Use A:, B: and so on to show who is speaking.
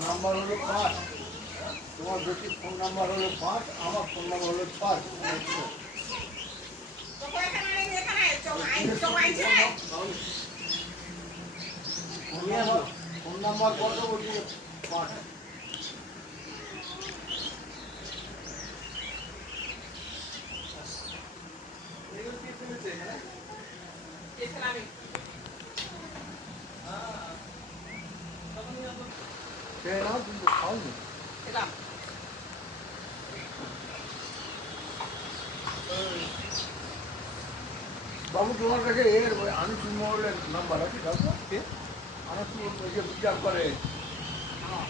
A: Number হলো পাঁচ তোমার যদি ফোন নাম্বার হলো পাঁচ আমার ফোন নাম্বার হলো পাঁচ ফোন নাম্বার কত বলছি পাঁচ
B: এগুলো কি ফেলেছে
A: বাবু তোমার কাছে এর আমি আনুষুল মহলের নাম্বার আছে
B: কে?
A: আনুষুল বিচার করে।
C: আমার